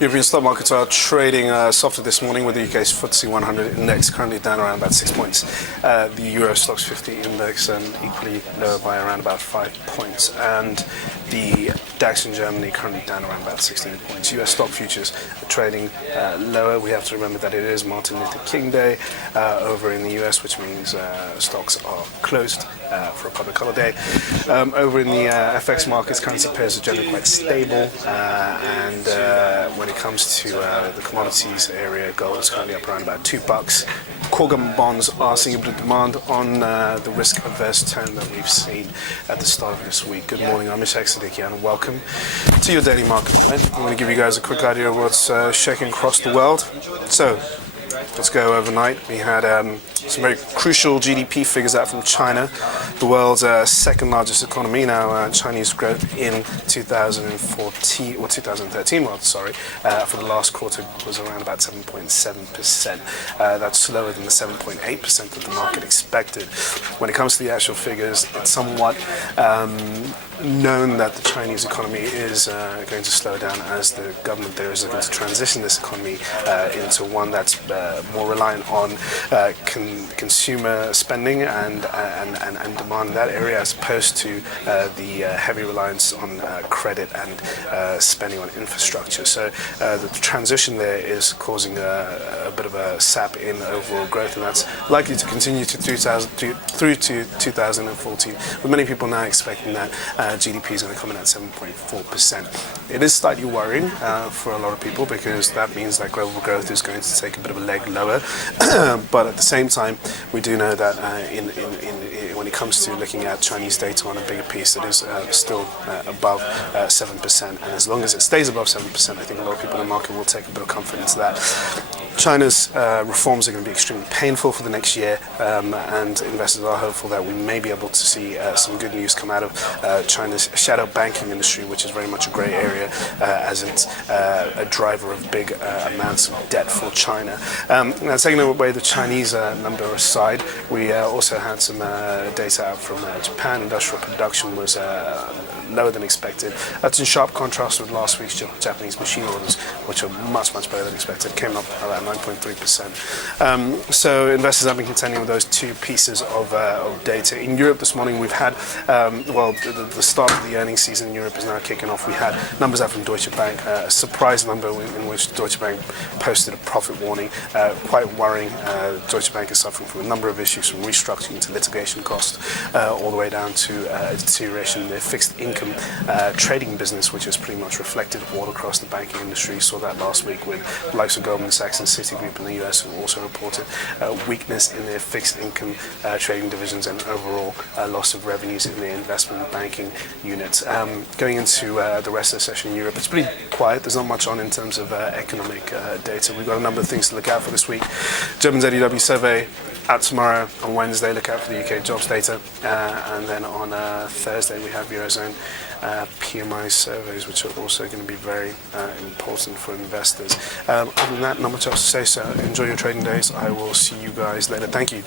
European stock markets are trading softer this morning, with the UK's FTSE 100 index currently down around about 6 points. The Euro Stoxx 50 index equally lower by around about 5 points, and the DAX in Germany currently down around about 16 points. US stock futures are trading lower. We have to remember that it is Martin Luther King Day over in the US, which means stocks are closed for a public holiday. Over in the FX markets, currency pairs are generally quite stable, and when it comes to the commodities area, gold is currently up around about $2. Core government bonds are seeing a bit of demand on the risk-averse tone that we've seen at the start of this week. Good morning, I'm Ishaq, Siddiqi, and welcome to your daily market. I'm going to give you guys a quick idea of what's shaking across the world. So, let's go overnight. We had some very crucial GDP figures out from China, the world's second largest economy now. Chinese growth in 2013, for the last quarter was around about 7.7%. That's slower than the 7.8% that the market expected. When it comes to the actual figures, it's somewhat known that the Chinese economy is going to slow down as the government there is looking to transition this economy into one that's more reliant on consumer spending and demand in that area, as opposed to the heavy reliance on credit and spending on infrastructure. So the transition there is causing a bit of a sap in overall growth, and that's likely to continue through to 2014, with many people now expecting that GDP is going to come in at 7.4%. It is slightly worrying for a lot of people, because that means that global growth is going to take a bit of a leg lower. But at the same time, we do know that when it comes to looking at Chinese data on a bigger piece, it is still above 7%. And as long as it stays above 7%, I think a lot of people in the market will take a bit of comfort into that. China's reforms are going to be extremely painful for the next year, and investors are hopeful that we may be able to see some good news come out of China's shadow banking industry, which is very much a grey area, as it's a driver of big amounts of debt for China. Now, taking away the Chinese number aside, we also had some data out from Japan. Industrial production was lower than expected. That's in sharp contrast with last week's Japanese machine orders, which are much better than expected. Came up about 9.3%. So investors have been contending with those two pieces of data. In Europe this morning, we've had, the start of the earnings season in Europe is now kicking off. We had numbers out from Deutsche Bank, a surprise number in which Deutsche Bank posted a profit warning. Quite worrying. Deutsche Bank is suffering from a number of issues, from restructuring to litigation costs, all the way down to a deterioration in their fixed income trading business, which is pretty much reflected all across the banking industry. Saw that last week with the likes of Goldman Sachs and Citigroup in the US, who also reported weakness in their fixed income trading divisions and overall loss of revenues in their investment banking units. Going into the rest of the session in Europe, it's pretty quiet. There's not much on in terms of economic data. We've got a number of things to look out for this week. German ZEW survey out tomorrow. On Wednesday, look out for the UK jobs data, and then on Thursday we have Eurozone PMI surveys, which are also going to be very important for investors. Other than that, not much else to say, so enjoy your trading days. I will see you guys later. Thank you.